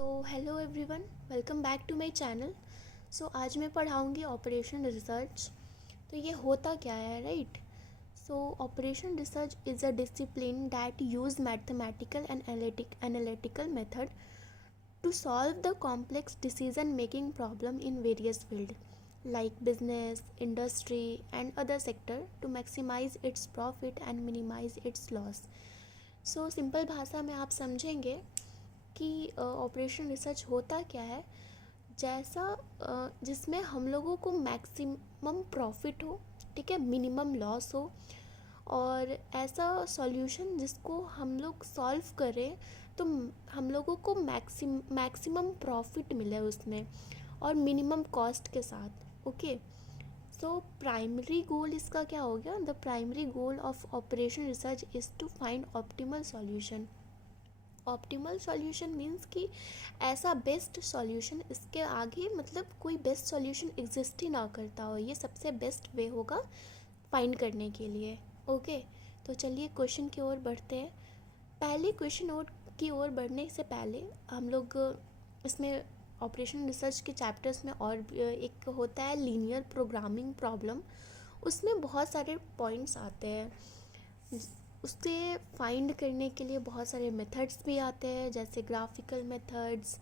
Hello everyone, welcome back to my channel. आज मैं पढ़ाऊँगी operation research. तो ये होता क्या है, right? Operation research is a discipline that use mathematical and analytical method to solve the complex decision making problem in various fields like business, industry and other sector to maximize its profit and minimize its loss. Simple भाषा में आप समझेंगे कि operation research होता क्या है। जिसमें हम लोगों को मैक्सिमम प्रॉफिट हो, ठीक है, मिनिमम लॉस हो, और ऐसा सॉल्यूशन जिसको हम लोग सॉल्व करें तो हम लोगों को मैक्सिमम प्रॉफिट मिले उसमें और मिनिमम कॉस्ट के साथ। ओके, प्राइमरी गोल इसका क्या हो गया? The primary goal of operation research is to find optimal solution. Optimal solution means कि ऐसा बेस्ट सॉल्यूशन, इसके आगे मतलब कोई बेस्ट सॉल्यूशन एग्जिस्ट ही ना करता हो, ये सबसे बेस्ट वे होगा फाइंड करने के लिए। ओके, तो चलिए क्वेश्चन की ओर बढ़ते हैं। पहले क्वेश्चन की ओर बढ़ने से पहले हम लोग इसमें ऑपरेशन रिसर्च के चैप्टर्स में और एक होता है लीनियर प्रोग्रामिंग प्रॉब्लम। उसमें बहुत सारे पॉइंट्स आते हैं, उससे फाइंड करने के लिए बहुत सारे मेथड्स भी आते हैं, जैसे ग्राफिकल मेथड्स,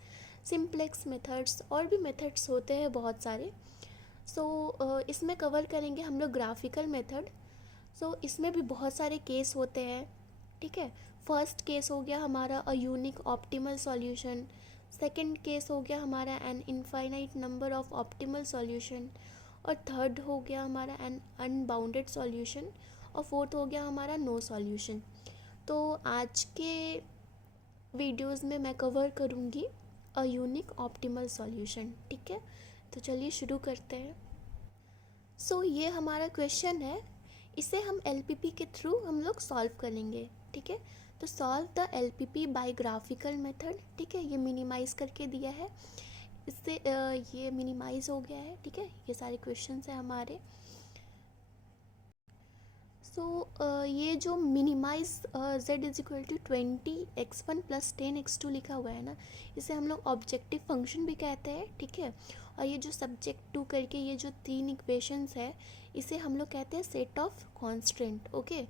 सिंप्लेक्स मेथड्स, और भी मेथड्स होते हैं बहुत सारे। इसमें कवर करेंगे हम लोग ग्राफिकल मेथड। इसमें भी बहुत सारे केस होते हैं, ठीक है। फर्स्ट केस हो गया हमारा a unique optimal solution, second case हो गया हमारा an infinite number of optimal solution, और थर्ड हो गया हमारा एन अनबाउंडेड सॉल्यूशन, और फोर्थ हो गया हमारा नो सॉल्यूशन। तो आज के वीडियोस में मैं कवर करूँगी अ यूनिक ऑप्टिमल सॉल्यूशन, ठीक है। तो चलिए शुरू करते हैं। ये हमारा क्वेश्चन है, इसे हम एलपीपी के थ्रू हम लोग सॉल्व करेंगे, ठीक है। तो solve the LPP by graphical method, ठीक है। ये मिनिमाइज़ करके दिया है, इससे ये मिनिमाइज़ हो गया है, ठीक है। ये सारे क्वेश्चंस हैं हमारे। ये जो minimise z is equal to 20x1 plus 10x2 लिखा हुआ है ना, इसे हम लोग ऑब्जेक्टिव फंक्शन भी कहते हैं, ठीक है। और ये जो सब्जेक्ट टू करके ये जो तीन इक्वेशंस है, इसे हम लोग कहते हैं सेट ऑफ कॉन्स्टेंट, ओके।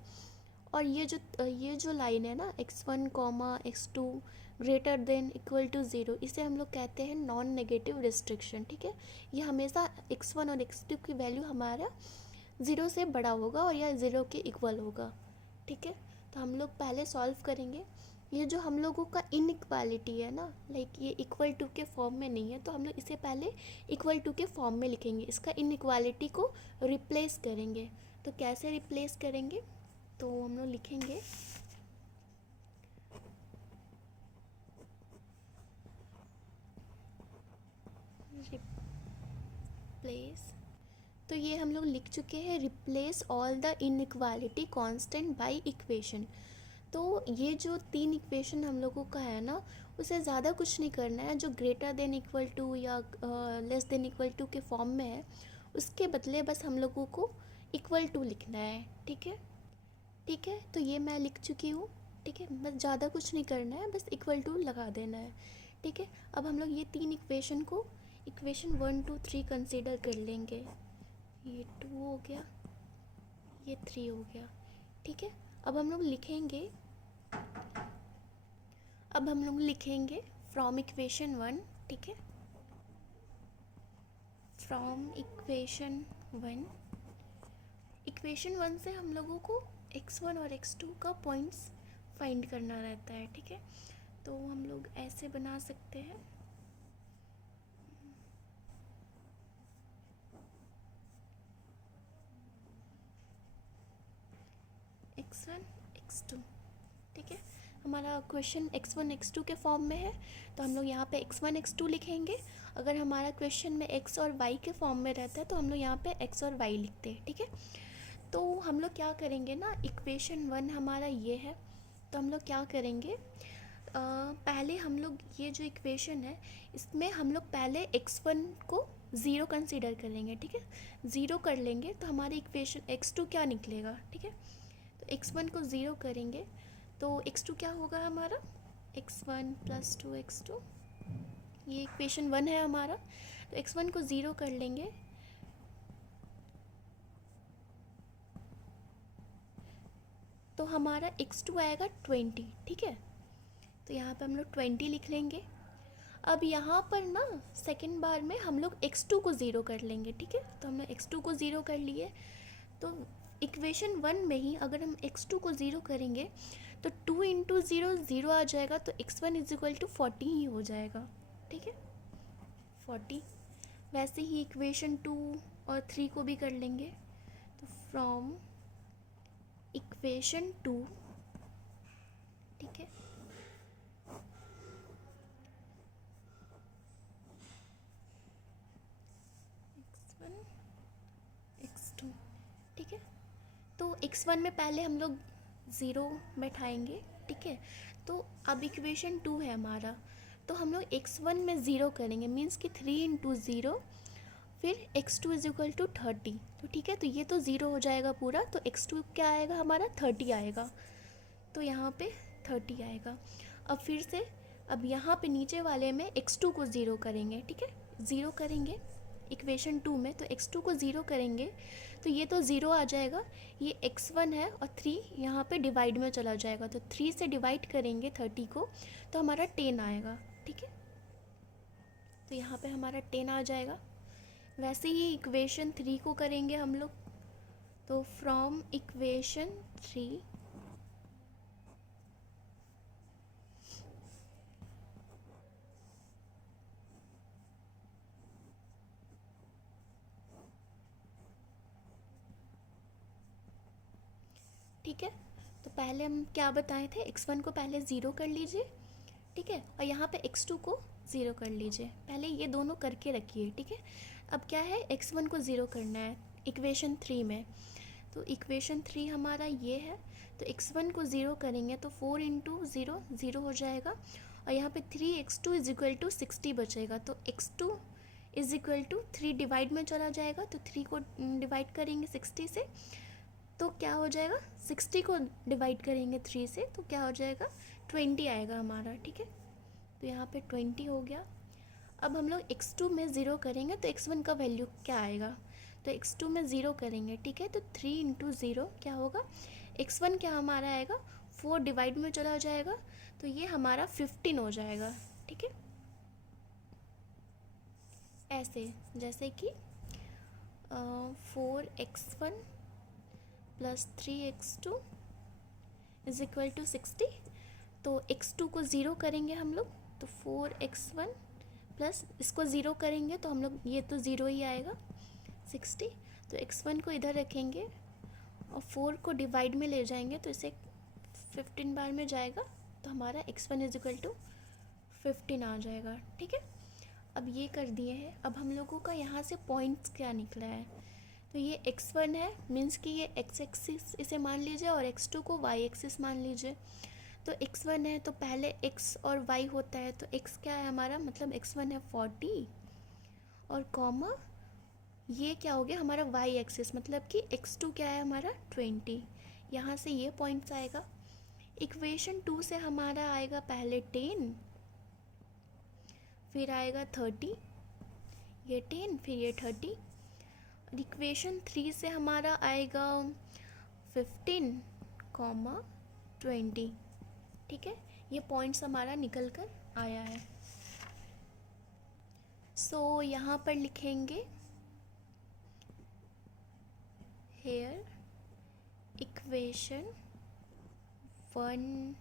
और ये जो लाइन है ना, x1 comma x2 greater than equal to 0, इसे हम लोग कहते हैं नॉन नेगेटिव रिस्ट्रिक्शन, ठीक है। ये हमेशा x1 और x2 की वैल्यू हमारा 0 से बड़ा होगा और या 0 के इक्वल होगा, ठीक है। तो हम लोग पहले सॉल्व करेंगे। ये जो हम लोगों का इनइक्वालिटी है ना, लाइक ये इक्वल टू के फॉर्म में नहीं है, तो हम लोग इसे पहले इक्वल टू के फॉर्म में लिखेंगे, इसका इनइक्वालिटी को रिप्लेस करेंगे। तो कैसे रिप्लेस करेंगे? तो हम लोग लिखेंगे रिप्लेस। तो ये हम लोग लिख चुके हैं, replace all the inequality constant by equation. तो ये जो तीन इक्वेशन हम लोगों का है ना, उसे ज़्यादा कुछ नहीं करना है, जो ग्रेटर देन इक्वल टू या लेस देन इक्वल टू के फॉर्म में है, उसके बदले बस हम लोगों को इक्वल टू लिखना है, ठीक है। ठीक है, तो ये मैं लिख चुकी हूँ, ठीक है। बस ज़्यादा कुछ नहीं करना है, बस इक्वल टू लगा देना है, ठीक है। अब हम लोग ये तीन इक्वेशन को इक्वेशन 1 2 3 कंसीडर कर लेंगे। ये 2 हो गया, ये 3 हो गया, ठीक है। अब हम लोग लिखेंगे फ्रॉम इक्वेशन 1, ठीक है। फ्रॉम इक्वेशन 1 से हम लोगों को x1 और x2 का पॉइंट्स फाइंड करना रहता है, ठीक है। तो हम लोग ऐसे बना सकते हैं, x1 x2, ठीक है। हमारा क्वेश्चन x1 x2 के फॉर्म में है, तो हम लोग यहाँ पे x1 x2 लिखेंगे। अगर हमारा क्वेश्चन में x और y के फॉर्म में रहता है, तो हम लोग यहाँ पे x और y लिखते हैं, ठीक है। तो हम लोग क्या करेंगे ना, इक्वेशन 1 हमारा ये है, तो हम लोग क्या करेंगे, पहले हम लोग ये जो इक्वेशन है, इसमें हम लोग पहले x1 को 0 कंसीडर करेंगे, ठीक है। 0 कर लेंगे तो हमारी इक्वेशन x2 क्या निकलेगा, ठीक है। तो x1 को 0 करेंगे तो x2 क्या होगा हमारा, x1 प्लस 2x2 ये इक्वेशन 1 है हमारा, तो x1 को 0 कर लेंगे, तो हमारा x2 आएगा 20, ठीक है। तो यहाँ पे हम लोग 20 लिख लेंगे। अब यहाँ पर ना सेकेंड बार में हम लोग x2 को 0 कर लेंगे, ठीक है। तो हमने x2 को 0 कर लिए, तो इक्वेशन 1 में ही अगर हम x2 को 0 करेंगे तो 2 इंटू 0 0 आ जाएगा, तो x1 इज इक्वल टू 40 ही हो जाएगा, ठीक है, 40। वैसे ही इक्वेशन 2 और 3 को भी कर लेंगे, तो फ्रॉम इक्वेशन 2, ठीक है, x1 x2, ठीक है। तो x1 में पहले हम लोग 0 बैठाएंगे, ठीक है। तो अब इक्वेशन 2 है हमारा, तो हम लोग x1 में 0 करेंगे, मीन्स कि 3 इंटू 0, फिर x2 इज इक्वल टू 30, तो ठीक है। तो ये तो 0 हो जाएगा पूरा, तो x2 क्या आएगा हमारा 30 आएगा, तो यहाँ पे 30 आएगा। अब फिर से अब यहाँ पे नीचे वाले में x2 को 0 करेंगे, ठीक है, 0 करेंगे इक्वेशन 2 में, तो x2 को 0 करेंगे तो ये तो 0 आ जाएगा, ये x1 है और 3 यहाँ पे डिवाइड में चला जाएगा, तो 3 से डिवाइड करेंगे 30 को, तो हमारा 10 आएगा, ठीक है। तो यहाँ पे हमारा 10 आ जाएगा। वैसे ही इक्वेशन 3 को करेंगे हम लोग, तो फ्रॉम इक्वेशन 3, ठीक है। तो पहले हम क्या बताए थे, x1 को पहले 0 कर लीजिए, ठीक है, और यहाँ पे x2 को 0 कर लीजिए, पहले ये दोनों करके रखिए, ठीक है। अब क्या है, x1 को 0 करना है इक्वेशन 3 में, तो इक्वेशन 3 हमारा ये है, तो x1 को 0 करेंगे तो 4 इंटू 0 0 हो जाएगा, और यहाँ पे 3x2 इज इक्वल टू 60 बचेगा, तो x2 is equal to 3 divide में चला जाएगा, तो 3 को डिवाइड करेंगे 60 से, तो क्या हो जाएगा, 60 को डिवाइड करेंगे 3 से, तो क्या हो जाएगा 20 आएगा हमारा, ठीक है। तो यहाँ पे 20 हो गया। अब हम लोग x2 में 0 करेंगे तो x1 का वैल्यू क्या आएगा, तो x2 में 0 करेंगे, ठीक है, तो 3 इंटू 0 क्या होगा, x1 क्या हमारा आएगा, 4 डिवाइड में चला जाएगा, तो ये हमारा 15 हो जाएगा, ठीक है। ऐसे जैसे कि 4x1 plus 3x2 is equal to 60, तो x2 को 0 करेंगे हम लोग, तो 4x1 प्लस इसको 0 करेंगे तो हम लोग ये तो 0 ही आएगा 60, तो x1 को इधर रखेंगे और 4 को डिवाइड में ले जाएंगे, तो इसे 15 बार में जाएगा, तो हमारा x1 इज इक्वल टू 15 आ जाएगा, ठीक है। अब ये कर दिए हैं। अब हम लोगों का यहाँ से पॉइंट्स क्या निकला है, तो ये x1 है, मीन्स कि ये x एक्सिस इसे मान लीजिए और x2 को y एक्सिस मान लीजिए। तो x1 है तो पहले x और y होता है, तो x क्या है हमारा, मतलब x1 है 40 और कॉमा ये क्या हो गया हमारा y एक्सिस, मतलब कि x2 क्या है हमारा 20, यहाँ से ये पॉइंट्स आएगा। इक्वेशन 2 से हमारा आएगा पहले 10, फिर आएगा 30, ये 10 फिर ये 30। इक्वेशन 3 से हमारा आएगा 15 कॉमा 20, ठीक है, ये पॉइंट्स हमारा निकल कर आया है। सो यहाँ पर लिखेंगे here equation 1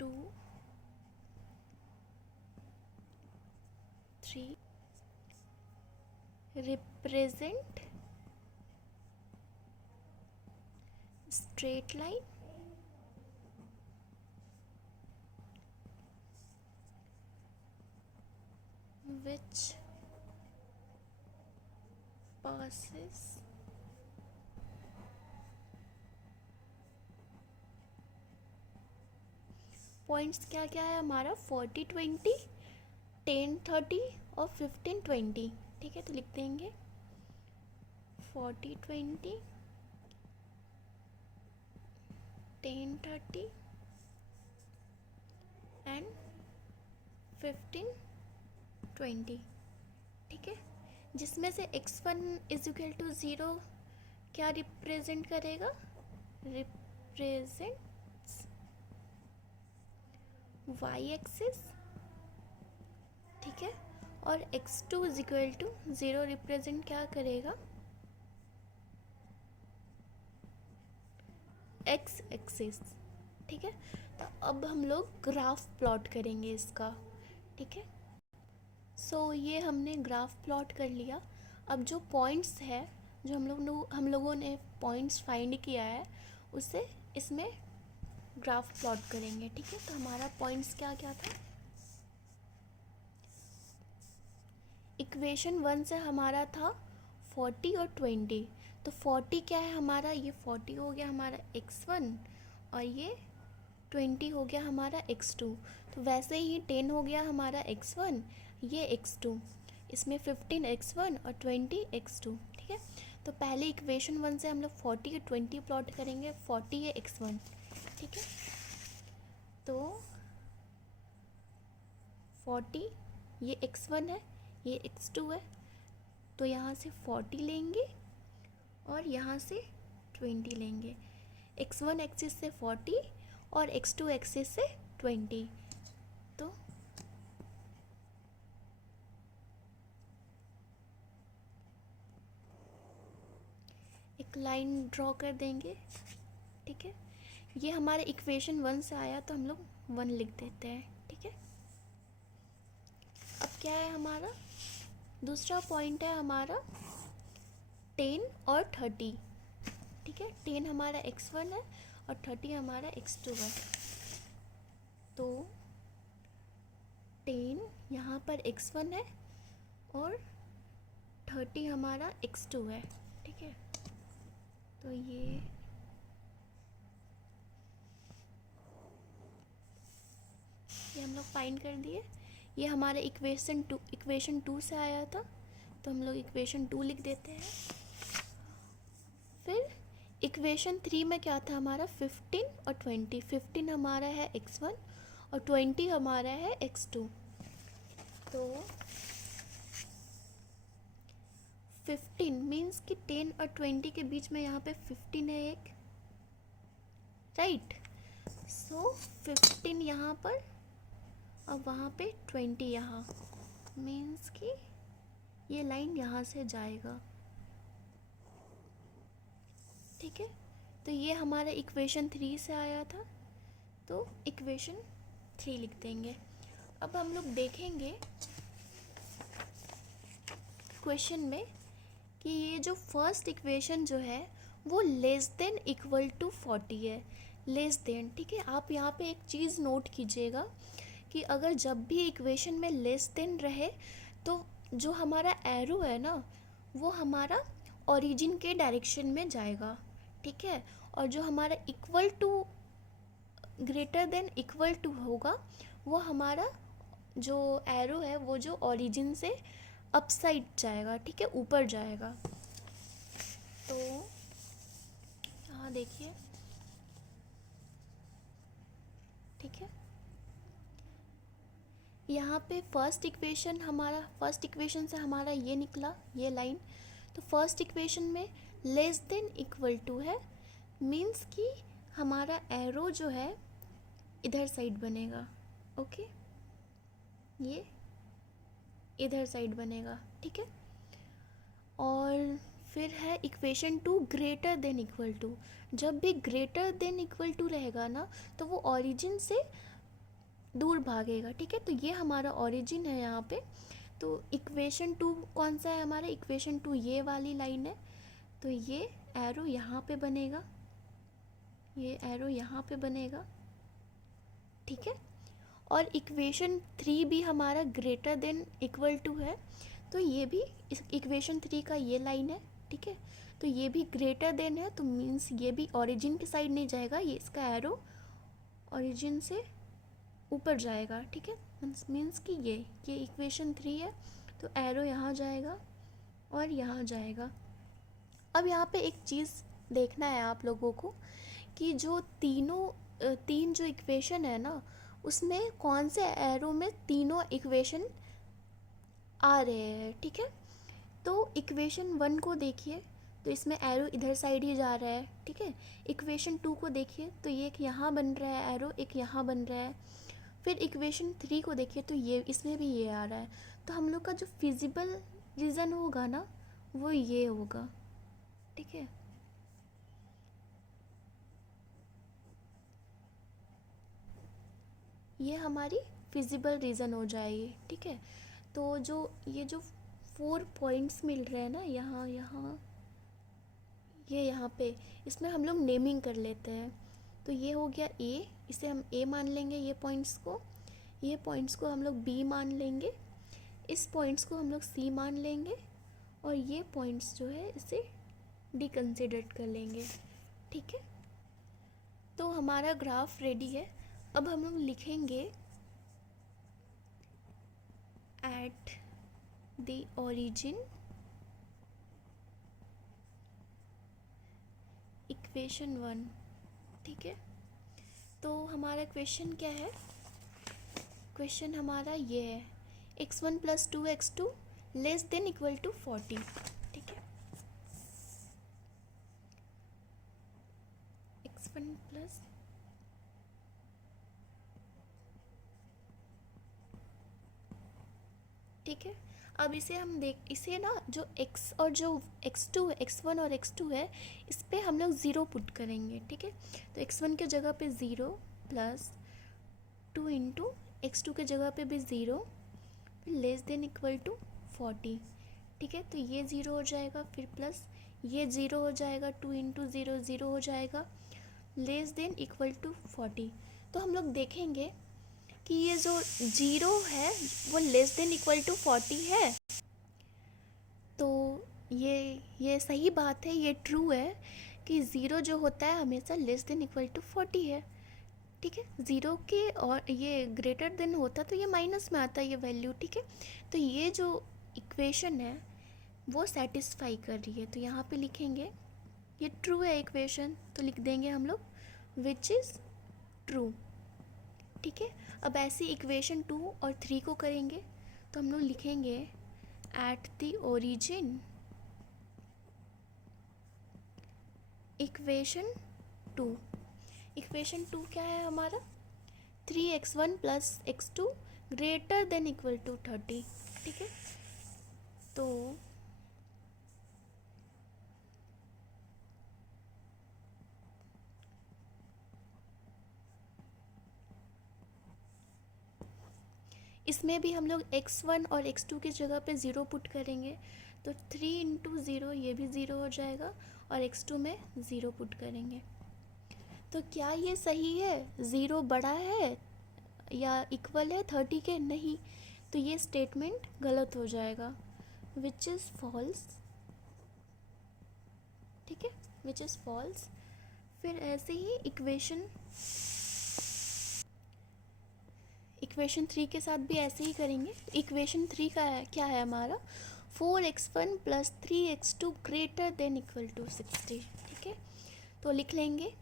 2 3 represent straight line which passes points क्या क्या है हमारा 40 20 10 30 और 15 20, ठीक है। तो लिख देंगे 40 20 10 30 एंड 15 20, ठीक है, जिसमें से x1 इज इक्वल टू 0 क्या रिप्रेजेंट करेगा, रिप्रेजेंट्स y एक्सिस, ठीक है, और x2 is equal to 0 represent क्या करेगा, x एक्सिस, ठीक है। तो अब हम लोग ग्राफ प्लॉट करेंगे इसका, ठीक है। सो ये हमने ग्राफ प्लॉट कर लिया। अब जो पॉइंट्स है, जो हम लोगों ने पॉइंट्स फाइंड किया है, उससे इसमें ग्राफ प्लॉट करेंगे, ठीक है। तो हमारा पॉइंट्स क्या क्या था, इक्वेशन 1 से हमारा था 40 और 20। तो 40 क्या है हमारा, ये 40 हो गया हमारा x1 और ये 20 हो गया हमारा x2। तो वैसे ही 10 हो गया हमारा x1, ये x2, इसमें 15 x1 और 20 x2, ठीक है। तो पहले इक्वेशन 1 से हम लोग 40 और 20 प्लॉट करेंगे। 40 है x1, ठीक है, तो 40 ये x1 है, ये x2 है, तो यहाँ से 40 लेंगे और यहाँ से 20 लेंगे। x1 एक्सिस से 40 और x2 एक्सिस से 20। तो एक लाइन ड्रॉ कर देंगे, ठीक है। ये हमारे इक्वेशन 1 से आया तो हम लोग 1 लिख देते हैं, ठीक है। अब क्या है हमारा दूसरा पॉइंट है हमारा 10 और 30, ठीक है। 10 हमारा x1 है और 30 हमारा x2 है। तो 10 यहाँ पर x1 है और 30 हमारा x2 है, ठीक है। तो ये हम लोग फाइंड कर दिए। ये हमारे इक्वेशन टू से आया था, तो हम लोग इक्वेशन 2 लिख देते हैं। फिर इक्वेशन 3 में क्या था हमारा 15 और 20। 15 हमारा है x1 और 20 हमारा है x2। तो 15 मीन्स कि 10 और 20 के बीच में यहाँ पे 15 है एक, राइट। सो 15 यहाँ पर और वहाँ पे 20 यहाँ, मीन्स कि ये लाइन यहाँ से जाएगा, ठीक है। तो ये हमारा इक्वेशन 3 से आया था, तो इक्वेशन 3 लिख देंगे। अब हम लोग देखेंगे क्वेश्चन में कि ये जो फर्स्ट इक्वेशन जो है वो लेस देन इक्वल टू 40 है, लेस देन, ठीक है। आप यहाँ पे एक चीज़ नोट कीजिएगा कि अगर जब भी इक्वेशन में लेस देन रहे तो जो हमारा एरो है ना वो हमारा ओरिजिन के डायरेक्शन में जाएगा, ठीक है। और जो हमारा equal to greater than equal to होगा वो हमारा जो एरो है वो जो ओरिजिन से अपसाइड जाएगा, ठीक है, ऊपर जाएगा। तो यहाँ देखिए, ठीक है, यहाँ पे फर्स्ट इक्वेशन से हमारा ये निकला, ये लाइन। तो फर्स्ट इक्वेशन में लेस देन इक्वल टू है, मीन्स कि हमारा एरो जो है इधर साइड बनेगा, ओके, ये इधर साइड बनेगा, ठीक है। और फिर है equation 2 greater than equal to. जब भी ग्रेटर देन इक्वल टू रहेगा ना तो वो ओरिजिन से दूर भागेगा, ठीक है। तो ये हमारा ओरिजिन है यहाँ पे। तो इक्वेशन 2 कौन सा है हमारा, इक्वेशन 2 ये वाली लाइन है। तो ये एरो यहाँ पे बनेगा, ये एरो यहाँ पे बनेगा, ठीक है। और इक्वेशन 3 भी हमारा ग्रेटर देन इक्वल टू है, तो ये भी इक्वेशन 3 का ये लाइन है, ठीक है। तो ये भी ग्रेटर देन है, तो मीन्स ये भी ओरिजिन की साइड नहीं जाएगा, ये इसका एरो ओरिजिन से ऊपर जाएगा, ठीक है। मीन्स कि ये इक्वेशन 3 है, तो एरो यहाँ जाएगा और यहाँ जाएगा। अब यहाँ पे एक चीज़ देखना है आप लोगों को कि जो तीन जो इक्वेशन है ना उसमें कौन से एरो में तीनों इक्वेशन आ रहे हैं, ठीक है। तो इक्वेशन 1 को देखिए तो इसमें एरो इधर साइड ही जा रहा है, ठीक है। इक्वेशन 2 को देखिए तो ये एक यहाँ बन रहा है एरो, एक यहाँ बन रहा है। फिर इक्वेशन 3 को देखिए तो ये इसमें भी ये आ रहा है। तो हम लोग का जो फिजिबल रीज़न होगा ना वो ये होगा, ठीक है। ये हमारी फिजिबल रीज़न हो जाएगी, ठीक है। तो जो ये जो 4 पॉइंट्स मिल रहे हैं ना, यहाँ यहाँ ये यहाँ पे, इसमें हम लोग नेमिंग कर लेते हैं। तो ये हो गया ए, इसे हम ए मान लेंगे ये पॉइंट्स को। ये पॉइंट्स को हम लोग बी मान लेंगे, इस पॉइंट्स को हम लोग सी मान लेंगे, और ये पॉइंट्स जो है इसे डी कंसिडर कर लेंगे, ठीक है। तो हमारा ग्राफ रेडी है। अब हम लोग लिखेंगे एट द ओरिजिन इक्वेशन 1, ठीक है। तो हमारा क्वेश्चन क्या है? क्वेश्चन हमारा ये है x1 + 2x2 <= 40, ठीक है। x1 प्लस ठीक है। अब इसे हम इसे ना जो x और जो x2 है, x1 और x2 है, इस पे हम लोग 0 पुट करेंगे, ठीक है। तो x1 के जगह पे 0 + 2 × x2 के जगह पे भी 0 <= 40, ठीक है। तो ये 0 हो जाएगा, फिर प्लस ये 0 हो जाएगा, 2 × 0 0 हो जाएगा, <= 40। तो हम लोग देखेंगे कि ये जो 0 है वो <= 40 है। तो ये सही बात है, ये ट्रू है कि 0 जो होता है हमेशा <= 40 है, ठीक है। 0 के और ये ग्रेटर देन होता तो ये माइनस में आता ये वैल्यू, ठीक है। तो ये जो इक्वेशन है वो सेटिस्फाई कर रही है, तो यहाँ पे लिखेंगे ये ट्रू है इक्वेशन, तो लिख देंगे हम लोग विच इज़ ट्रू, ठीक है। अब ऐसे इक्वेशन 2 और 3 को करेंगे तो हम लोग लिखेंगे at the origin equation 2। Equation 2 क्या है हमारा? 3x1 + x2 <= 30, ठीक है। तो इसमें भी हम लोग x1 और x2 की जगह पे 0 पुट करेंगे, तो 3 × 0 ये भी 0 हो जाएगा, और x2 में 0 पुट करेंगे। तो क्या ये सही है? 0 बड़ा है या इक्वल है 30 के? नहीं, तो ये स्टेटमेंट गलत हो जाएगा, विच इज़ फॉल्स, ठीक है, विच इज़ फॉल्स। फिर ऐसे ही इक्वेशन 3 के साथ भी ऐसे ही करेंगे। इक्वेशन 3 का है क्या है हमारा? 4x1 + 3x2 <= 60, ठीक है। तो लिख लेंगे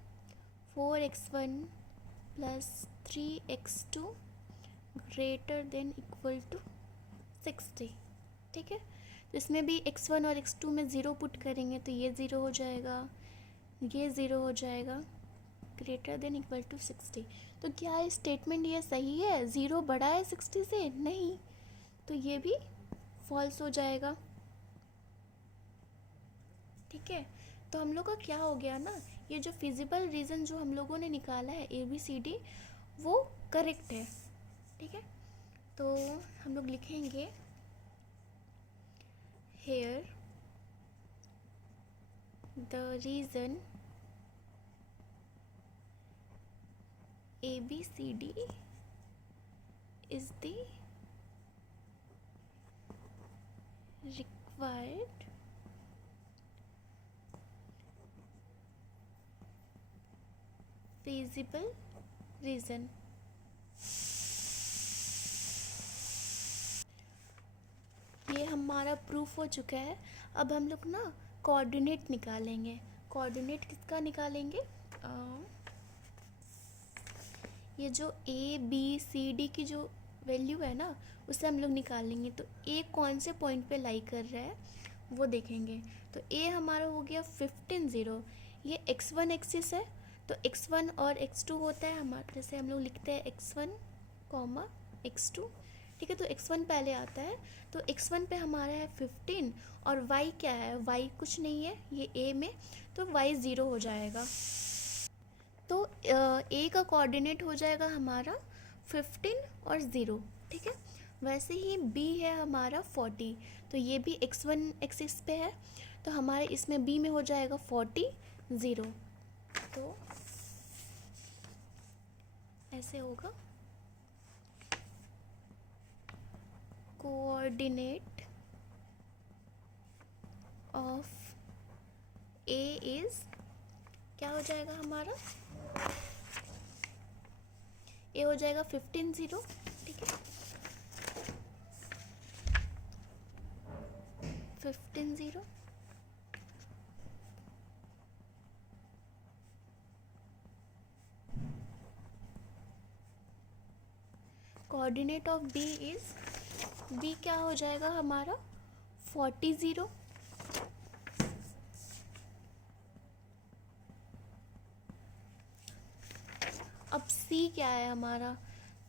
4x1 + 3x2 <= 60, ठीक है। तो इसमें भी x1 और x2 में 0 पुट करेंगे तो ये 0 हो जाएगा, ये 0 हो जाएगा, <= 60। तो क्या स्टेटमेंट ये सही है? 0 बड़ा है 60 से? नहीं, तो ये भी फॉल्स हो जाएगा, ठीक है। तो हम लोग का क्या हो गया ना, ये जो फिजिबल रीज़न जो हम लोगों ने निकाला है ABCD वो करेक्ट है, ठीक है। तो हम लोग लिखेंगे here the region ABCD is the required feasible reason। ये हमारा प्रूफ हो चुका है। अब हम लोग ना कोऑर्डिनेट निकालेंगे। कोऑर्डिनेट किसका निकालेंगे? ये जो ABCD की जो वैल्यू है ना उसे हम लोग निकालेंगे। तो ए कौन से पॉइंट पे लाई कर रहा है वो देखेंगे। तो ए हमारा हो गया 15 0। ये x1 एक्सिस है, तो x1 और x2 होता है हमारा, जैसे हम लोग लिखते हैं x1 कॉमा x2। ठीक है, तो x1 पहले आता है, तो x1 पे हमारा है 15 और y क्या है, y कुछ नहीं है ये a में, तो y 0 हो जाएगा। तो a का कोऑर्डिनेट हो जाएगा हमारा 15 और 0। ठीक है, वैसे ही b है हमारा 40, तो ये भी x1 एक्सिस पे है, तो हमारे इसमें b में हो जाएगा 40 0। तो ऐसे होगा कोऑर्डिनेट ऑफ a इज, क्या हो जाएगा हमारा, ए हो जाएगा 15 0। ठीक है, 15 0। Coordinate of B is, B क्या हो जाएगा हमारा 40 0। अब सी क्या है हमारा,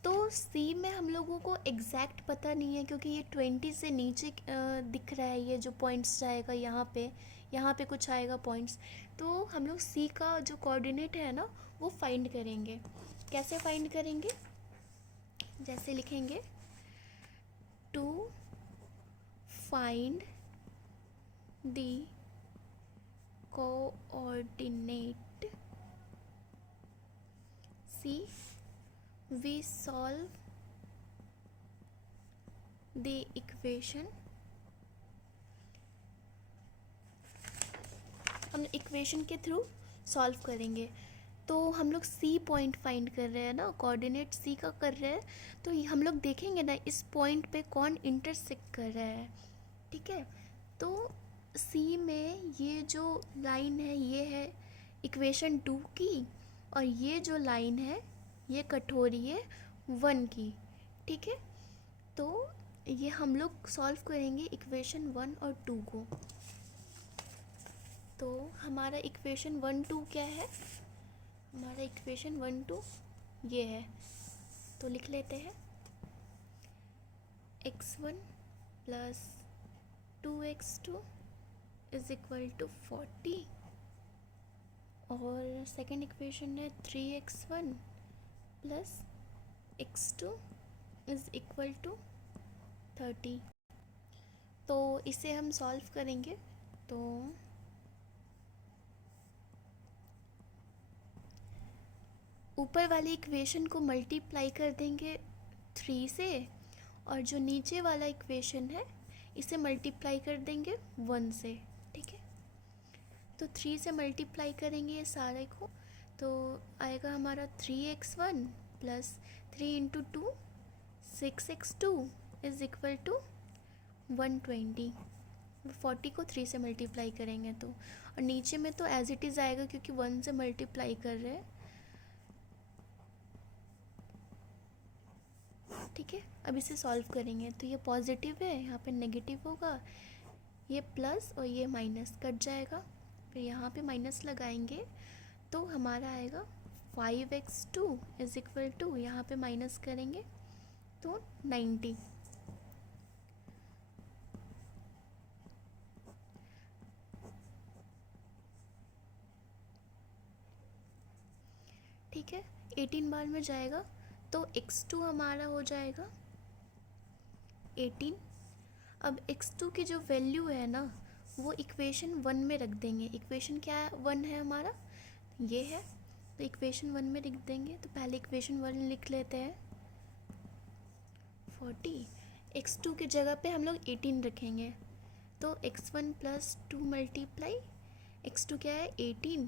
तो सी में हम लोगों को एग्जैक्ट पता नहीं है, क्योंकि ये 20 से नीचे दिख रहा है, ये जो पॉइंट्स जाएगा यहाँ पे कुछ आएगा पॉइंट्स। तो हम लोग सी का जो कोऑर्डिनेट है ना वो फाइंड करेंगे। कैसे फाइंड करेंगे, जैसे लिखेंगे to find the coordinate C we solve the equation। हम इक्वेशन के थ्रू सॉल्व करेंगे। तो हम लोग सी पॉइंट फाइंड कर रहे हैं ना, कोऑर्डिनेट सी का कर रहे हैं, तो हम लोग देखेंगे ना इस पॉइंट पे कौन इंटरसेक्ट कर रहा है। ठीक है, तो सी में ये जो लाइन है ये है इक्वेशन 2 की, और ये जो लाइन है ये कट हो रही है 1 की। ठीक है, तो ये हम लोग सॉल्व करेंगे इक्वेशन 1 और 2 को। तो हमारा इक्वेशन 1 2 क्या है, हमारा इक्वेशन 1 2 ये है, तो लिख लेते हैं x1 plus 2x2 is equal to 40, और सेकेंड इक्वेशन है 3x1 plus x2 is equal to 30। तो इसे हम सॉल्व करेंगे। तो ऊपर वाली इक्वेशन को मल्टीप्लाई कर देंगे 3 से, और जो नीचे वाला इक्वेशन है इसे मल्टीप्लाई कर देंगे 1 से। ठीक है, तो 3 से मल्टीप्लाई करेंगे ये सारे को, तो आएगा हमारा 3x1 plus 3 into 2 6x2 is equal to 120। 40 को 3 से मल्टीप्लाई करेंगे तो, और नीचे में तो एज इट इज़ आएगा क्योंकि 1 से मल्टीप्लाई कर रहे हैं। ठीक है, अब इसे सॉल्व करेंगे, तो ये पॉजिटिव है, यहाँ पे नेगेटिव होगा, ये प्लस और ये माइनस कट जाएगा, फिर यहाँ पे माइनस लगाएंगे तो हमारा आएगा 5x2 इज इक्वल टू, यहाँ पे माइनस करेंगे तो 90। ठीक है, 18 बार में जाएगा तो x2 हमारा हो जाएगा 18। अब x2 की जो वैल्यू है ना वो इक्वेशन 1 में रख देंगे। इक्वेशन क्या है, 1 है हमारा, ये है, तो इक्वेशन 1 में लिख देंगे। तो पहले इक्वेशन 1 लिख लेते हैं 40, x2 की जगह पे हम लोग 18 रखेंगे, तो x1 प्लस 2 मल्टीप्लाई x2 क्या है 18,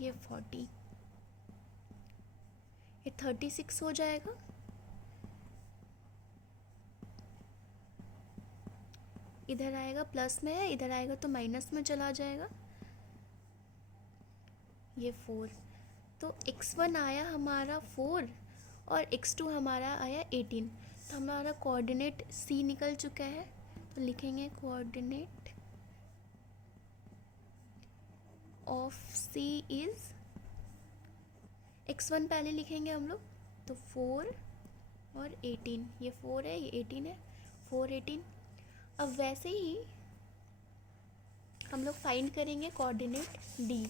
ये 40, ये 36 हो जाएगा। इधर आएगा प्लस में है, इधर आएगा तो माइनस में चला जाएगा, ये 4, तो x1 आया हमारा 4 और x2 हमारा आया 18। तो हमारा कोऑर्डिनेट c निकल चुका है। तो लिखेंगे coordinate of c is x1 पहले लिखेंगे हम लोग, तो 4 और 18, ये 4 है ये 18 है, 4 18। अब वैसे ही हम लोग फाइंड करेंगे कोऑर्डिनेट d।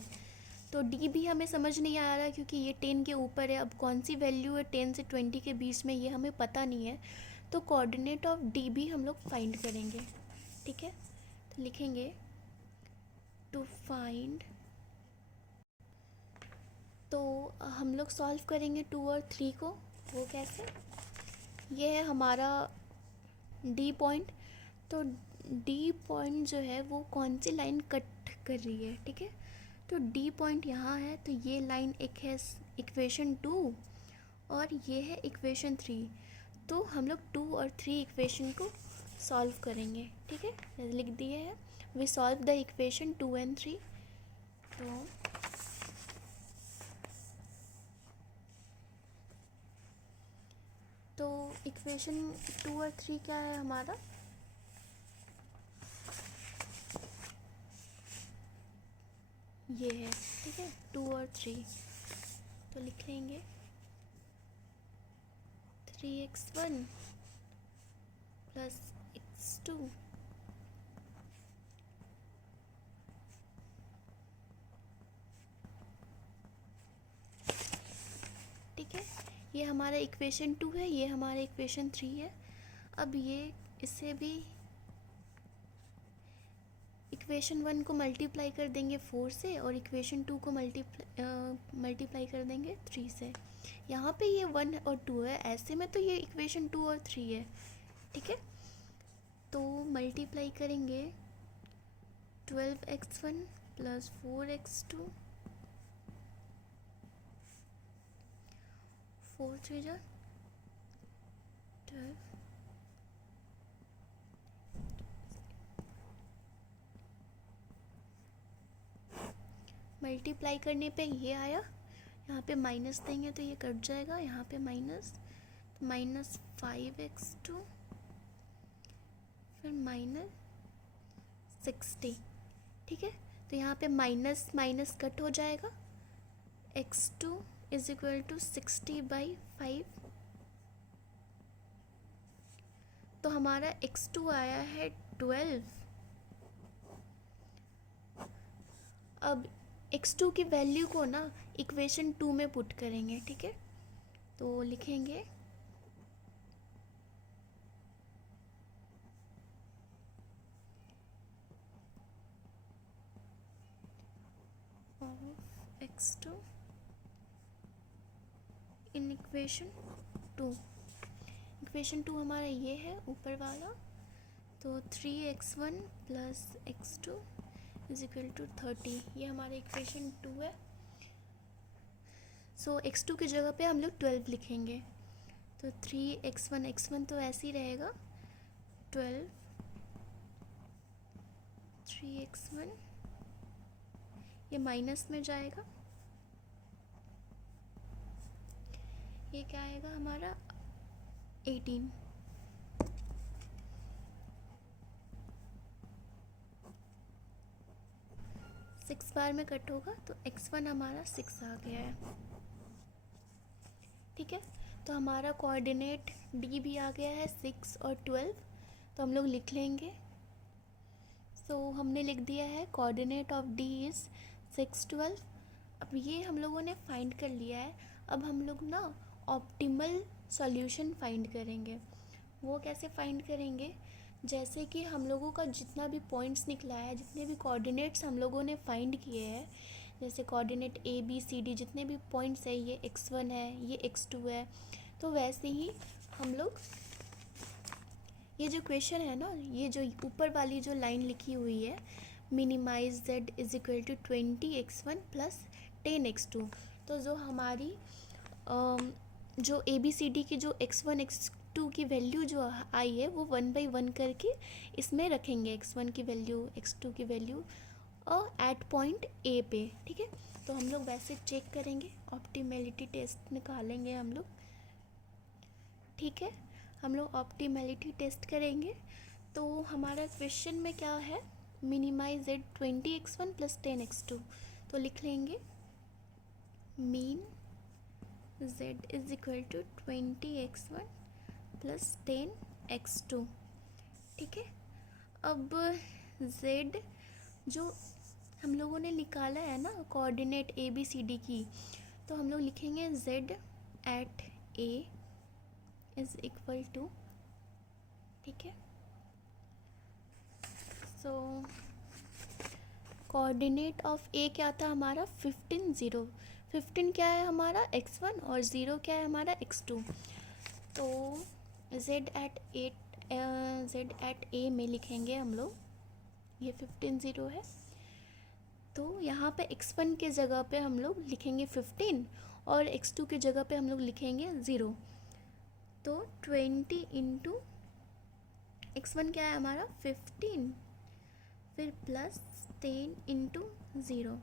तो d भी हमें समझ नहीं आ रहा क्योंकि ये 10 के ऊपर है। अब कौन सी वैल्यू है 10 से 20 के बीच में, ये हमें पता नहीं है। तो कोऑर्डिनेट ऑफ d भी हम लोग फाइंड करेंगे, ठीक है। तो लिखेंगे टू फाइंड, तो हम लोग सॉल्व करेंगे 2 और 3 को। वो कैसे, ये है हमारा डी पॉइंट। तो डी पॉइंट जो है वो कौन सी लाइन कट कर रही है, ठीक है। तो डी पॉइंट यहाँ है, तो ये लाइन एक है इक्वेशन 2 और ये है इक्वेशन 3। तो हम लोग 2 और 3 इक्वेशन को सॉल्व करेंगे, ठीक है। लिख दिए हैं, we solve the equation 2 and 3। तो इक्वेशन 2 और 3 क्या है हमारा, ये है, ठीक है, 2 और 3। तो लिख लेंगे 3x1 प्लस x2 ठीक है। ये हमारा इक्वेशन 2 है, ये हमारा इक्वेशन 3 है। अब ये इससे भी इक्वेशन 1 को मल्टीप्लाई कर देंगे 4 से और इक्वेशन 2 को मल्टीप्लाई कर देंगे 3 से। यहाँ पे ये 1 और 2 है, ऐसे में तो ये इक्वेशन 2 और 3 है, ठीक है। तो मल्टीप्लाई करेंगे 12x1 प्लस 4x2, 4 3 जा 12, मल्टीप्लाई करने पे ये आया, यहाँ पे माइनस देंगे तो ये कट जाएगा, यहाँ पे माइनस, तो -5x2 फिर -60, ठीक है। तो यहाँ पे माइनस माइनस कट हो जाएगा, x2 इज इक्वल टू 60/5। तो हमारा x2 आया है 12। अब x2 की वैल्यू को ना इक्वेशन 2 में पुट करेंगे, ठीक है। तो लिखेंगे x2 इन इक्वेशन 2। इक्वेशन 2 हमारा ये है ऊपर वाला, तो 3x1 plus x2 is equal to 30, ये हमारा इक्वेशन 2 है। सो x2 की जगह पे हम लोग 12 लिखेंगे, तो 3x1 तो ऐसे ही रहेगा 12, 3x1 ये माइनस में जाएगा, ये क्या आएगा हमारा 18। सिक्स बार में कट होगा तो x1 हमारा 6 आ गया है, ठीक है। तो हमारा कोऑर्डिनेट d भी आ गया है 6 और 12। तो हम लोग लिख लेंगे, सो हमने लिख दिया है कोऑर्डिनेट ऑफ d इज़ 6 12। अब ये हम लोगों ने फाइंड कर लिया है। अब हम लोग ना ऑप्टिमल सॉल्यूशन फाइंड करेंगे। वो कैसे फाइंड करेंगे, जैसे कि हम लोगों का जितना भी पॉइंट्स निकला है, जितने भी कोऑर्डिनेट्स हम लोगों ने फाइंड किए हैं, जैसे coordinate a b c d जितने भी पॉइंट्स है, ये x1 है, ये x2 है, तो वैसे ही हम लोग ये जो क्वेश्चन है ना, ये जो ऊपर वाली जो लाइन लिखी हुई है, minimise z is equal to 20x1 plus 10x2, तो जो हमारी जो ए बी सी डी की जो x1 x2 की वैल्यू जो आई है वो 1/1 करके इसमें रखेंगे, x1 की वैल्यू x2 की वैल्यू और एट पॉइंट ए पे, ठीक है। तो हम लोग वैसे चेक करेंगे, ऑप्टिमेलिटी टेस्ट निकालेंगे हम लोग। ठीक है, हम लोग ऑप्टिमैलिटी टेस्ट करेंगे। तो हमारा क्वेश्चन में क्या है, minimise z 20x1 plus 10x2। तो लिख लेंगे min z is equal to 20x1 plus 10x2। ठीक है, अब z जो हम लोगों ने निकाला है ना coordinate A B C D की, तो हम लोग लिखेंगे z at a is equal to, ठीक है, सो कोऑर्डिनेट ऑफ ए क्या था हमारा 15 0, 15 क्या है हमारा x1 और 0 क्या है हमारा x2। तो z एट ए में लिखेंगे हम लोग, ये 15 0 है, तो यहाँ पे x1 के जगह पे हम लोग लिखेंगे 15 और x2 के जगह पे हम लोग लिखेंगे 0। तो 20 इंटू x1 क्या है हमारा 15, फिर प्लस 10 इंटू 0,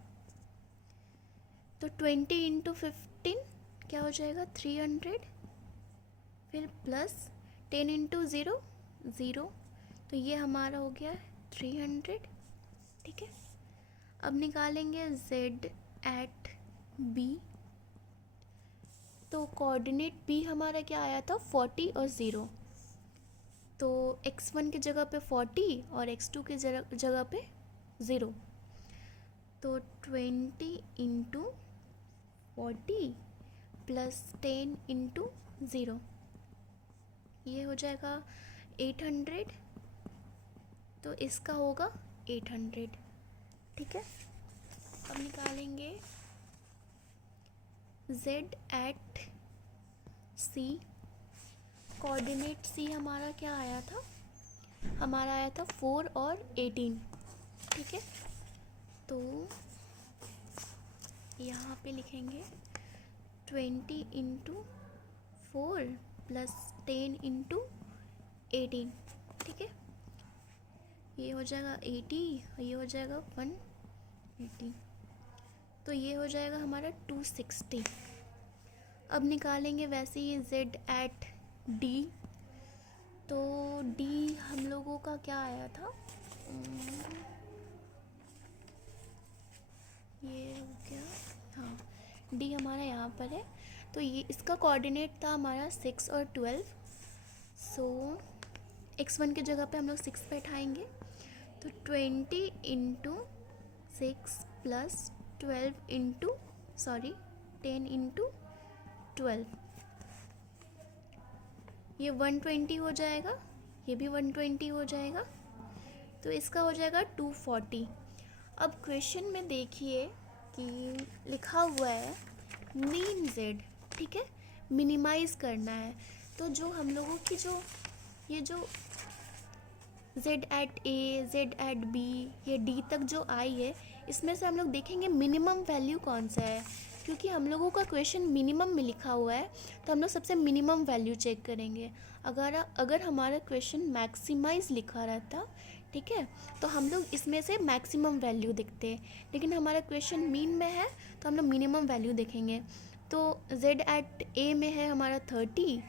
तो 20 इंटू 15 क्या हो जाएगा 300, फिर प्लस 10 इंटू 0 0, तो ये हमारा हो गया 300। ठीक है, अब निकालेंगे z एट b। तो कोऑर्डिनेट b हमारा क्या आया था 40 और 0, तो x1 की जगह पे 40 और x2 की जगह पे 0, तो 20 इंटू 40 प्लस 10 इंटू 0, ये हो जाएगा 800, तो इसका होगा 800। ठीक है, अब निकालेंगे z at c। Coordinate c हमारा क्या आया था, हमारा आया था 4 और 18। ठीक है, तो यहाँ पे लिखेंगे 20 इंटू 4 प्लस 10 इंटू 18। ठीक है, ये हो जाएगा 80, ये हो जाएगा 180, तो ये हो जाएगा हमारा 260। अब निकालेंगे वैसे ही z एट d। तो d हम लोगों का क्या आया था, ये हो गया, हाँ d हमारा यहाँ पर है, तो ये इसका कोऑर्डिनेट था हमारा 6 और 12। सो x1 की जगह पे हम लोग 6 बैठाएंगे, तो 20 इंटू 6 प्लस 12 इंटू 10 इंटू 12, ये 120 हो जाएगा, ये भी 120 हो जाएगा, तो इसका हो जाएगा 240। अब क्वेश्चन में देखिए कि लिखा हुआ है मीन z, ठीक है, मिनिमाइज़ करना है। तो जो हम लोगों की जो ये जो z at a, z at b, ये d तक जो आई है, इसमें से हम लोग देखेंगे मिनिमम वैल्यू कौन सा है, क्योंकि हम लोगों का क्वेश्चन मिनिमम में लिखा हुआ है, तो हम लोग सबसे मिनिमम वैल्यू चेक करेंगे। अगर हमारा क्वेश्चन मैक्सिमाइज लिखा रहता, ठीक है, तो हम लोग इसमें से मैक्सिमम वैल्यू देखते, लेकिन हमारा क्वेश्चन मीन में है तो हम लोग मिनिमम वैल्यू देखेंगे। तो z एट a में है हमारा 30,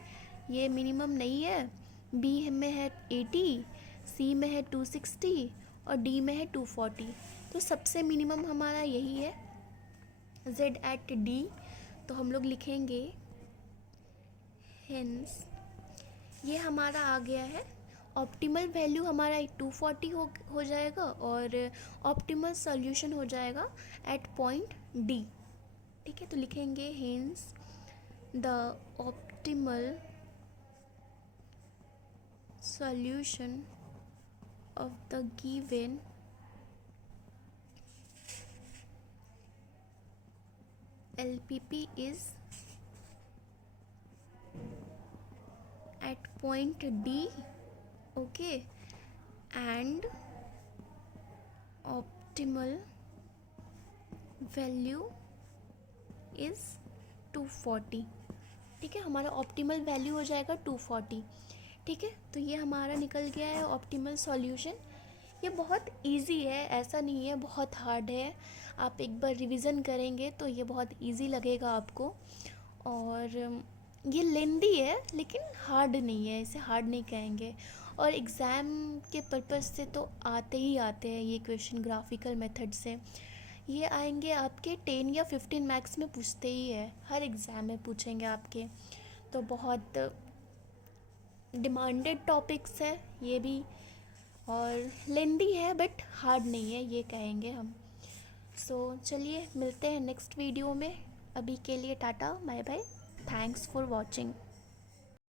ये मिनिमम नहीं है, b में है 80, c में है 260 और d में है 240, तो सबसे मिनिमम हमारा यही है z एट d। तो हम लोग लिखेंगे हेंस ये हमारा आ गया है, ऑप्टिमल वैल्यू हमारा 240 हो जाएगा और ऑप्टिमल सॉल्यूशन हो जाएगा एट पॉइंट d। ठीक है, तो लिखेंगे hence the optimal solution of the given LPP is at point D, okay, and optimal value is 240। ठीक है, हमारा ऑप्टिमल वैल्यू हो जाएगा 240। ठीक है, तो ये हमारा निकल गया है ऑप्टिमल सॉल्यूशन। ये बहुत इजी है, ऐसा नहीं है बहुत हार्ड है, आप एक बार रिवीजन करेंगे तो ये बहुत इजी लगेगा आपको। और ये लेंदी है लेकिन हार्ड नहीं है, इसे हार्ड नहीं कहेंगे। और एग्ज़ाम के पर्पस से तो आते ही आते हैं ये क्वेश्चन ग्राफिकल मेथड से। ये आएंगे आपके 10 या 15 मार्क्स में पूछते ही है, हर एग्ज़ाम में पूछेंगे आपके। तो बहुत डिमांडेड टॉपिक्स है ये भी, और लेंदी है बट हार्ड नहीं है ये कहेंगे हम। सो चलिए मिलते हैं नेक्स्ट वीडियो में। अभी के लिए tata bye bye, thanks for watching.